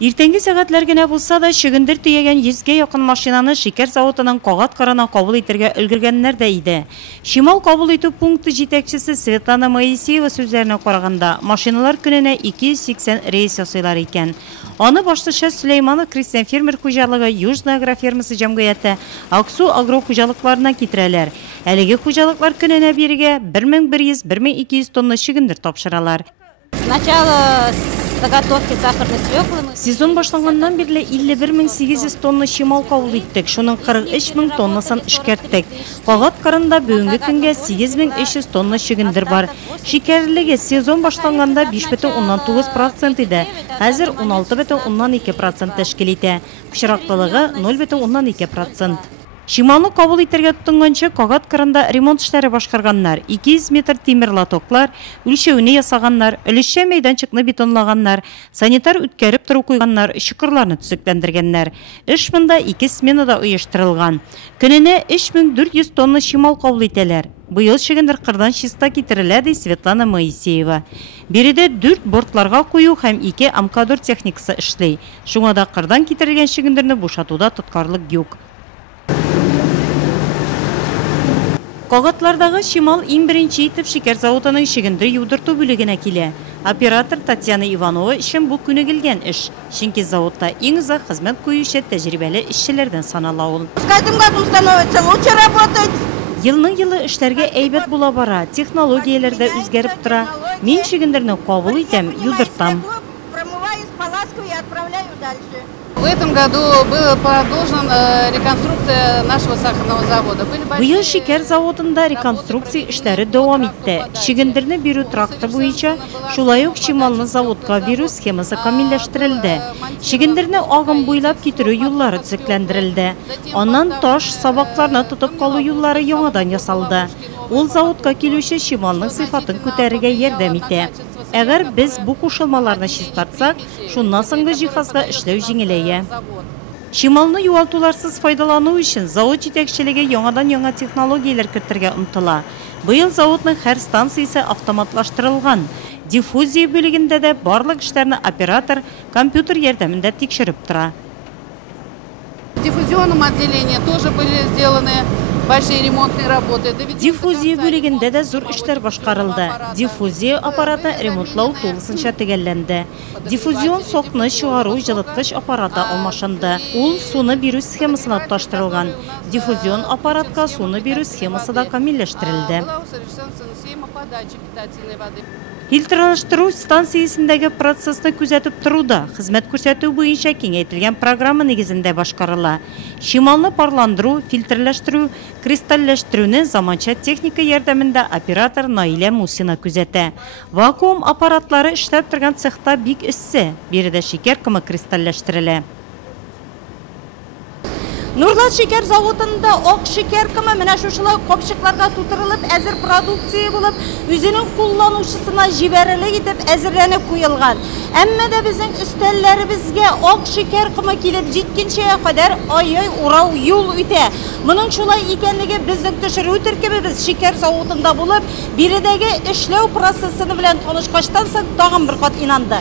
Иртәнге сәгатьләргә булса да шөгендер төягән 100-гә якын машинаны шикәр заводының кагат карана кабул итәргә өлгергәннәр дә иде. Шимал кабул итү пункты җитәкчесе Светлана Моисеева сүзләренә караганда, машиналар көненә 280 рейс ясыйлар икән. Аны башлыча Сөләйманов крестьян фермер хуҗалыгы Южная агрофермасы җәмгыяте Аксу агро хуҗалыкларына китерәләр. Әлеге хуҗалыклар көненә бирегә 1100-1200 тонна шөгендер тапшыралар. Сначала заготовки сахарной свеклы. Сезон башланганнан бирле 51800 тонна шимал кабул иттек. Шуның 43000 тоннасын эшкәрттек. Кагат карында бүгенге көнгә 8300 тонна шөгендер бар. Шикәрлеге сезон башланганда 5,9% иде. Хәзер 16,2% тәшкил итә. Пычрактылыгы 0,2%. Шималны кабул итәргә тотынганчы кагат карында ремонт эшләре башкарганнар, 200 метр тимер лотоклар, үлчәүне ясаганнар, өлешчә мәйданчыкны бетонлаганнар, санитар үткәреп тору куйганнар, чокырларны төзекләндергәннәр. Эш монда 2 сменада оештырылган. Көненә 3400 тонна шимал кабул итәләр. Быел шөгендер кырдан чиста китерелә, ди Светлана Моисеева. Биредә 4 бортларга кую һәм 2 амкадор техникасы эшли. Шуңа да кырдан китерелгән шөгендерне бушатуда тоткарлык юк. Кагатлардагы шимал иң беренче итеп шикәр заводының шөгендер юдырту бүлегенә килә. Оператор Татьяна Иванова өчен бу күнегелгән эш. Чөнки заводта иң узак хезмәт куючы тәҗрибәле эшчеләрдән санала ул. С каждым годом становится лучше работать. Елның-елы эшләргә әйбәт була бара, технологияләр дә үзгәреп тора. Мин шөгендерне кабул итәм, юдыртам. Промываю, споласкиваю и отправляю дальше. В этом году была продолжена реконструкция нашего сахарного завода. Быел шикәр заводында реконструкция эшләре дәвам итте. Шөгендерне бирү тракты буенча, шулай ук шималны заводка бирү схемасы камилләштерелде. Шөгендерне агым буйлап китерү юллары төзекләндерелде. Аннан таш, сабакларны тотып калу юллары яңадан ясалды. Ул заводка килүче шималның сыйфатын күтәрергә ярдәм итә. Әгәр без бу кушылмаларны чистартсак, шуннан соңгы җиһазга эшләү җиңеләя. Шималны юалтуларсыз файдалану өчен завод җитәкчелеге яңа технологияләр кертергә омтыла. Быел заводның һәр станциясе автоматлаштырылган. Диффузия бүлегендә дә барлык эшләрне оператор компьютер ярдәмендә тикшереп тора. В диффузионном отделении тоже были сделаны большие ремонтные работы. Диффузия бүлегендә дә зур эшләр башкарылды. Диффузия аппараты ремонтлау тулысынча төгәлләнде. Диффузион сокны чыгару җылыткыч аппараты алмашынды. Ул суны бирү схемасына тоташтырылган. Диффузион аппаратка суны бирү схемасы да камилләштерелде. Фильтрлаштыру станциясендәге процессны күзәтеп торуда, хезмәт күрсәтү буенча киңәйтелгән программа нигезендә башкарыла. Шималны парландыру, фильтрлаштыру, кристалләштерүне заманча техника ярдәмендә оператор Наилә Мусина күзәтә. Вакуум аппаратлары эшләп торган цехта бик эссе, биредә шикәр кымы кристалләштерелә. Нурлат шикәр заводында ак шикәр кымы менә шушылай капчыкларга тутырылып, әзер продукция булып, үзенең кулланучысына җибәреле итеп әзерләнеп куелган. Әмма дә безнең өстәлләребезгә ак шикәр кымы килеп җиткәнчә кадәр ай-ай урау юл үтә. Моның шулай икәнлеге безнең төшерү төркемебез шикәр заводында булып, биредәге эшләү процессыны белән танышкачтан соң тагын бер кат инанды.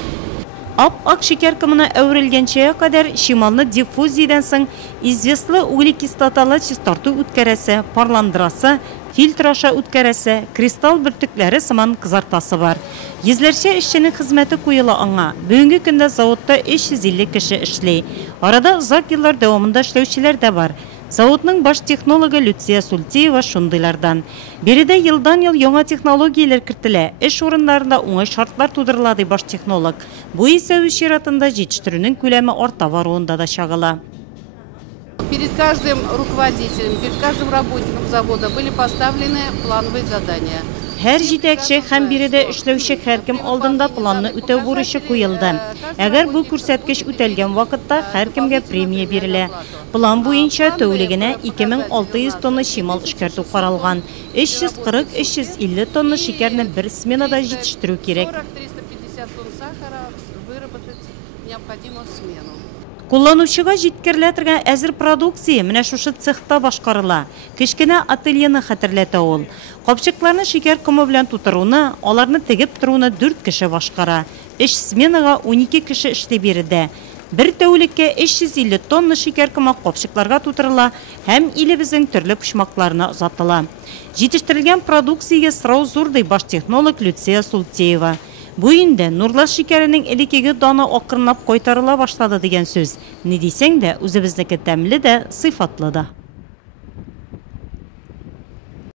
Ак шикәр кымына әверелгәнчә кадәр шималны диффузиядән соң известлы углекислоталы чистарту үткәрәсе, парландырасы, фильтр аша үткәрәсе, кристалл бөртекләре сыман кызартасы бар. Йөзләрчә эшченең хезмәте куела аңа. Бүгенге көндә заводта 350 кеше эшли. Арада озак еллар дәвамында эшләүчеләр дә бар. Заводның баш технологы Люция Сультиева шундыйлардан. Биредә елдан-ел яңа технологияләр кертелә. Эш урыннарында уңай шартлар тудырыла, ди баш технолог. Бу исә үз чиратында җитештерүнең күләме арта баруында да чагыла. Перед каждым руководителем, перед каждым работником завода были поставлены плановые задания. Һәр җитәкче һәм биредә эшләүче һәркем алдында планны үтәү бурычы куелды. Әгәр бу күрсәткеч үтәлгән вакытта һәркемгә премия бирелә. План буенча тәүлегенә 2600 тонна шимал эшкәртү каралган. 340-350 тонна шикәрне бер сменада җитештерү кирәк. 350 тонн сахара выработать необходимо в смену. Кулланучыга җиткерелә әзер продукция менә шушы цехта башкарыла. Кечкенә ательены хәтерләтә ул. Капчыкларны шикәр кымы белән тутыруны, аларны тегеп торуны 4 кеше башкара. Эш сменага 12 кеше эшли биредә. Bir тәүлеккә 350 тонна шикәр кыма копчыкларга тутырыла һәм илебезнең төрле почмакларына озатыла. Җитештерелгән продукциягә сорау зур ди баш технолог Люция Султеева. Бу инде Нурлаш шикәренең элекеге даны акрынлап кайтарыла башлады дигән сүз. Ни дисәң дә, үзебезнеке тәмле дә, сыйфатлы да.